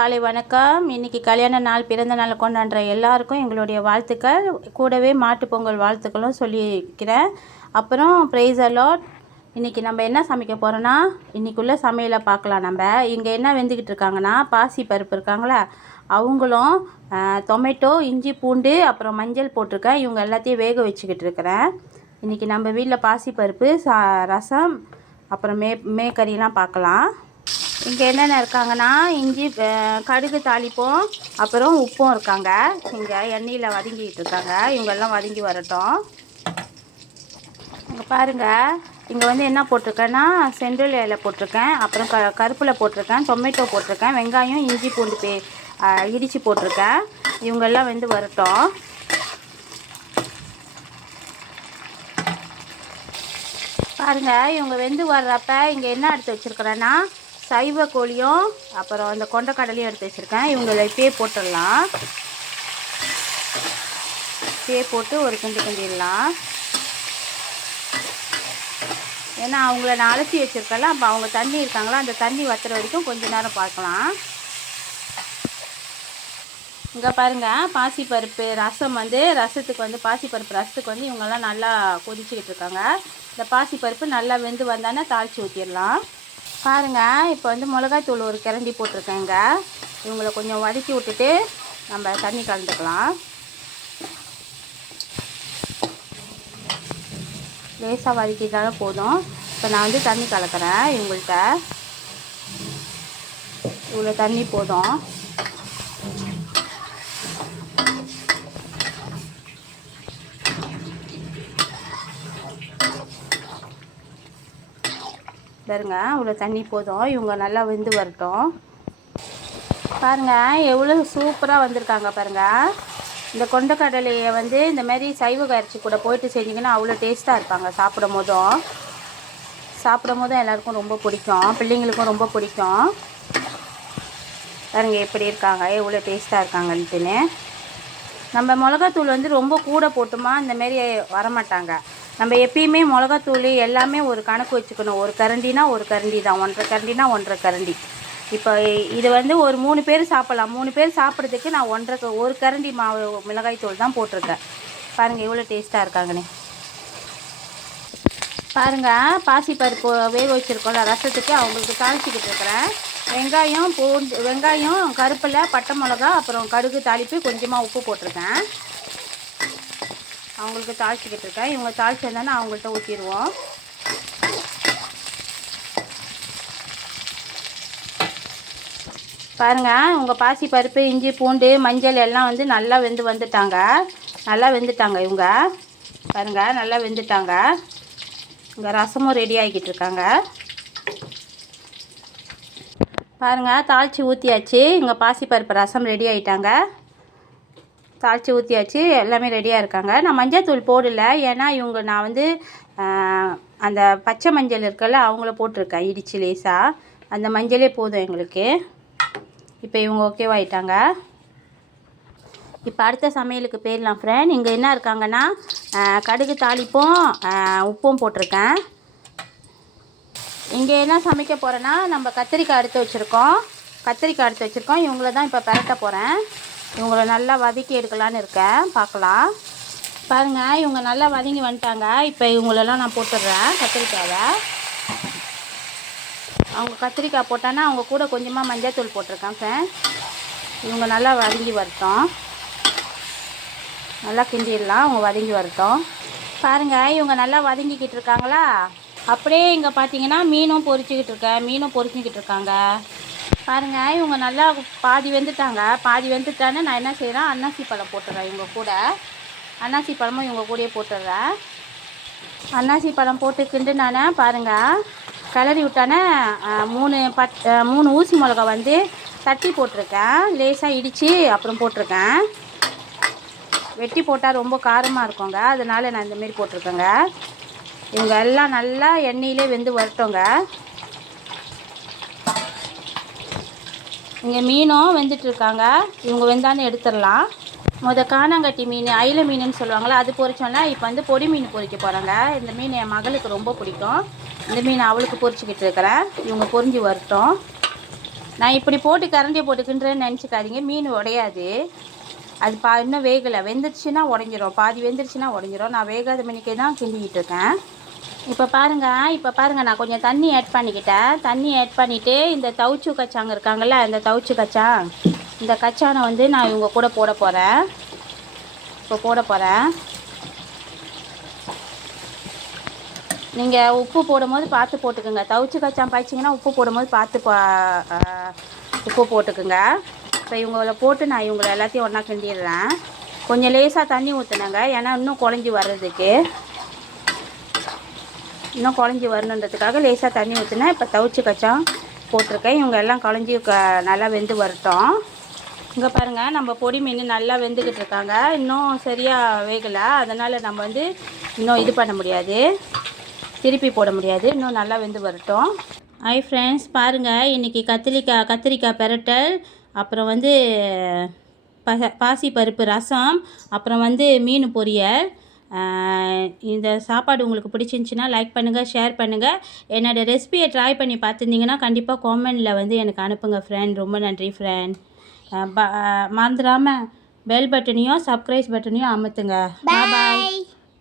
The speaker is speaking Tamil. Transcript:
காலை வணக்கம். இன்றைக்கி கல்யாண நாள், பிறந்த நாள் கொண்டாடுற எல்லாருக்கும் எங்களுடைய வாழ்த்துக்கள். கூடவே மாட்டுப்பொங்கல் வாழ்த்துக்களும் சொல்லிக்கிறேன். அப்புறம் ப்ரைஸ் அலாட். இன்றைக்கி நம்ம என்ன சமைக்க போகிறோன்னா, இன்றைக்குள்ள சமையலை பார்க்கலாம். நம்ம இங்கே என்ன வெந்துக்கிட்டு இருக்காங்கன்னா, பாசி பருப்பு இருக்காங்களா, அவங்களும் டொமேட்டோ, இஞ்சி, பூண்டு, அப்புறம் மஞ்சள் போட்டிருக்கேன். இவங்க எல்லாத்தையும் வேக வச்சுக்கிட்டு இருக்கிறேன். இன்றைக்கி நம்ம வீட்டில் பாசி பருப்பு, ரசம், அப்புறம் மேக்கறிலாம் பார்க்கலாம். இங்கே என்னென்ன இருக்காங்கன்னா, இஞ்சி, கடுகு தாளிப்போம், அப்புறம் உப்பும் இருக்காங்க. இங்கே எண்ணெயில் வதங்கிக்கிட்டு இருக்காங்க. இவங்கெல்லாம் வதங்கி வரட்டும். இங்கே பாருங்கள், இங்கே வந்து என்ன போட்டிருக்கேன்னா, செண்டுல் இலை போட்டிருக்கேன், அப்புறம் கருப்பில் போட்டிருக்கேன், டொமேட்டோ போட்டிருக்கேன், வெங்காயம், இஞ்சி, பூண்டு இடித்து போட்டிருக்கேன். இவங்கெல்லாம் வந்து வரட்டும். பாருங்கள், இவங்க வெந்து வர்றப்ப இங்கே என்ன எடுத்து வச்சுருக்கிறேன்னா, சைவ கோழியும் அப்புறம் அந்த கொண்டக்கடலையும் எடுத்து வச்சுருக்கேன். இவங்களை இப்பயே போட்டுடலாம். இப்பயே போட்டு ஒரு கிண்டிடலாம். ஏன்னா அவங்கள நான் அலசி வச்சுருக்கல, அப்போ அவங்க தண்ணி இருக்காங்களா, அந்த தண்ணி வத்துற வரைக்கும் கொஞ்சம் நேரம் பார்க்கலாம். இங்கே பாருங்கள், பாசிப்பருப்பு ரசம் வந்து ரசத்துக்கு வந்து பாசிப்பருப்பு ரசத்துக்கு வந்து இவங்கெல்லாம் நல்லா கொதிச்சுக்கிட்டு இருக்காங்க. இந்த பாசிப்பருப்பு நல்லா வெந்து வந்தானே தாளித்து ஊற்றிடலாம். பாருங்கள், இப்போ வந்து மிளகாய்த்தூள் ஒரு கிரண்டி போட்டிருக்கேங்க. இவங்களை கொஞ்சம் வதக்கி விட்டுட்டு நம்ம தண்ணி கலந்துக்கலாம். லேசாக வதக்கிட்டாலும் போதும். இப்போ நான் வந்து தண்ணி கலக்கிறேன். இவங்கள்ட்ட இவ்வளோ தண்ணி போதும். பாருங்க, இவ்வளோ தண்ணி போதும். இவங்க நல்லா வெந்து வரட்டும். பாருங்கள், எவ்வளோ சூப்பராக வந்திருக்காங்க பாருங்கள். இந்த கொண்டக்கடலையை வந்து இந்த மாதிரி சைவ கரைச்சி கூட போயிட்டு செஞ்சிங்கன்னா அவ்வளோ டேஸ்ட்டாக இருப்பாங்க. சாப்பிடும் போதும் எல்லாருக்கும் ரொம்ப பிடிக்கும், பிள்ளைங்களுக்கும் ரொம்ப பிடிக்கும். பாருங்கள் எப்படி இருக்காங்க, எவ்வளோ டேஸ்ட்டாக இருக்காங்கன்ட்டுன்னு. நம்ம மிளகாத்தூள் வந்து ரொம்ப கூட போட்டுமா இந்தமாரி வரமாட்டாங்க. நம்ம எப்பயுமே மிளகாத்தூள் எல்லாமே ஒரு கணக்கு வச்சுக்கணும். ஒரு கரண்டினா ஒரு கரண்டி தான், 1.5 கரண்டினா 1.5 கரண்டி. இப்போ இது வந்து ஒரு 3 பேர் சாப்பிட்லாம். 3 பேர் சாப்பிட்றதுக்கு நான் 1 கரண்டி மிளகாய்த்தூள் தான் போட்டிருக்கேன். பாருங்கள் எவ்வளோ டேஸ்ட்டாக இருக்காங்கன்னு. பாருங்கள், பாசிப்பருப்பு வேக வச்சுருக்கோம்ல ரசத்துக்கு, அவங்களுக்கு தாளிச்சிக்கிட்டு இருக்கிறேன். வெங்காயம், பூண்டு, வெங்காயம், கருப்பில், பட்டை மிளகா, அப்புறம் கடுகு தாளிப்பு, கொஞ்சமாக உப்பு போட்டிருக்கேன். அவங்களுக்கு தாளிச்சிக்கிட்டு இருக்கேன். இவங்க தாளிச்சு வந்தானே அவங்கள்ட்ட ஊற்றிடுவோம். பாருங்கள், உங்கள் பாசி பருப்பு, இஞ்சி, பூண்டு, மஞ்சள் எல்லாம் வந்து நல்லா வந்துட்டாங்க. இவங்க பாருங்கள், நல்லா வெந்துட்டாங்க. இங்கே ரசமும் ரெடி ஆகிக்கிட்டு இருக்காங்க. பாருங்கள், தாளித்து ஊற்றியாச்சு. இங்கே பாசிப்பருப்பு ரசம் ரெடி ஆகிட்டாங்க. தாளித்து ஊற்றியாச்சு, எல்லாமே ரெடியாக இருக்காங்க. நான் மஞ்சள் தூள் போடலை, ஏன்னா நான் வந்து அந்த பச்சை மஞ்சள் இருக்குல்ல, அவங்கள போட்டிருக்கேன் இடிச்சு லேசாக. அந்த மஞ்சளே போதும் எங்களுக்கு. இப்போ இவங்க ஓகேவாயிட்டாங்க. இப்போ அடுத்த சமையலுக்கு போயிடலாம் ஃப்ரெண்ட். இங்கே என்ன இருக்காங்கன்னா, கடுகு தாளிப்பும் உப்பும் போட்டிருக்கேன். இங்கே என்ன சமைக்க போகிறேன்னா, நம்ம கத்திரிக்காய் எடுத்து வச்சுருக்கோம். இவங்கள தான் இப்போ பரட்ட போகிறேன். இவங்களை நல்லா வதக்கி எடுக்கலான்னு இருக்கேன். பார்க்கலாம். பாருங்கள், இவங்க நல்லா வதங்கி வந்துட்டாங்க. இப்போ இவங்களெல்லாம் நான் போட்டுடுறேன் கத்திரிக்காயை. அவங்க கத்திரிக்காய் போட்டான்னா அவங்க கூட கொஞ்சமாக மஞ்சள் தூள் போட்டிருக்கேன் ஃப்ரெண்ட். இவங்க நல்லா வதங்கி வரட்டும். நல்லா கிண்டிடலாம், அவங்க வதங்கி வரட்டும். பாருங்கள், இவங்க நல்லா வதங்கிக்கிட்டு இருக்காங்களா. அப்படியே இங்கே பார்த்தீங்கன்னா மீனும் பொரிச்சிக்கிட்டு இருக்காங்க. பாருங்கள், இவங்க நல்லா பாதி வெந்துட்டானே நான் என்ன செய்கிறேன், அன்னாசி பழம் போட்டுடுறேன். இவங்க கூட அன்னாசி பழமும் இவங்க கூடயே போட்டுடுறேன். அன்னாசி பழம் போட்டுக்கிண்டு நான் பாருங்கள் கிளறி விட்டானே 3 ஊசி மிளகா வந்து தட்டி போட்டிருக்கேன். லேசாக இடித்து அப்புறம் போட்டிருக்கேன். வெட்டி போட்டால் ரொம்ப காரமாக இருக்குங்க, அதனால் நான் இந்தமாரி போட்டிருக்கேங்க. இவங்க எல்லாம் நல்லா எண்ணெயிலே வெந்து வரட்டுங்க. இங்கே மீனும் வெந்துட்டுருக்காங்க. இவங்க வெந்தானே எடுத்துடலாம். காணாங்கட்டி மீன், அயிலை மீனுன்னு சொல்லுவாங்களா, அது பொரிச்சோன்னா இப்போ வந்து பொடி மீன் பொரிக்க போகிறாங்க. இந்த மீன் என் மகளுக்கு ரொம்ப பிடிக்கும். இந்த மீன் அவளுக்கு பொரிச்சிக்கிட்டு இருக்கிறேன். இவங்க பொரிஞ்சு வரட்டும். நான் இப்படி போட்டு கரண்டியை போட்டுக்கின்றேன்னு நினச்சிக்காதீங்க, மீன் உடையாது. அது இன்னும் வேகலை, வெந்துருச்சுன்னா உடஞ்சிரும், பாதி வெந்துருச்சுன்னா உடஞ்சிரும். நான் வேகாத மணிக்கே தான் கிண்டிக்கிட்டு இருக்கேன். இப்போ பாருங்கள் நான் கொஞ்சம் தண்ணி ஆட் பண்ணிக்கிட்டேன். தண்ணி ஆட் பண்ணிவிட்டு இந்த தவுச்சு கச்சாங்க இருக்காங்கள்ல, இந்த தவுச்சு கச்சான், இந்த கச்சானை வந்து நான் இவங்க கூட போட போகிறேன். இப்போ போட போகிறேன். நீங்கள் உப்பு போடும்போது பார்த்து போட்டுக்குங்க. தவுச்சு கச்சான் பாய்ச்சிங்கன்னா உப்பு போடும்போது பார்த்து உப்பு போட்டுக்குங்க. இப்போ இவங்கள போட்டு நான் இவங்களை எல்லாத்தையும் ஒன்றா கிண்டிடுறேன். கொஞ்சம் லேசாக தண்ணி ஊற்றுனங்க, ஏன்னா இன்னும் குழஞ்சி வர்றதுக்கு, இன்னும் குழஞ்சி வரணுன்றதுக்காக லேசாக தண்ணி ஊற்றினேன். இப்போ தவிச்சு கச்சான் போட்டிருக்கேன். இவங்க எல்லாம் குழஞ்சி நல்லா வெந்து வரட்டும். இங்கே பாருங்கள், நம்ம பொடி மீன் நல்லா வெந்துக்கிட்டு இருக்காங்க. இன்னும் சரியாக வேகலை, அதனால் நம்ம வந்து இன்னும் இது பண்ண முடியாது, திருப்பி போட முடியாது. இன்னும் நல்லா வெந்து வரட்டும். ஹை ஃப்ரெண்ட்ஸ், பாருங்கள், இன்றைக்கி கத்திரிக்காய் பெரட்டல், அப்புறம் வந்து பாசி பருப்பு ரசம், அப்புறம் வந்து மீன் பொரியல். இந்த சாப்பாடு உங்களுக்கு பிடிச்சிருந்துச்சின்னா லைக் பண்ணுங்கள், ஷேர் பண்ணுங்கள். என்னோடய ரெசிபியை ட்ரை பண்ணி பார்த்துருந்தீங்கன்னா கண்டிப்பாக காமெண்டில் வந்து எனக்கு அனுப்புங்க ஃப்ரெண்ட். ரொம்ப நன்றி ஃப்ரெண்ட். மறந்துடாமல் பெல் பட்டனையும் சப்ஸ்கிரைப் பட்டனையும் அமுத்துங்க. பாய்.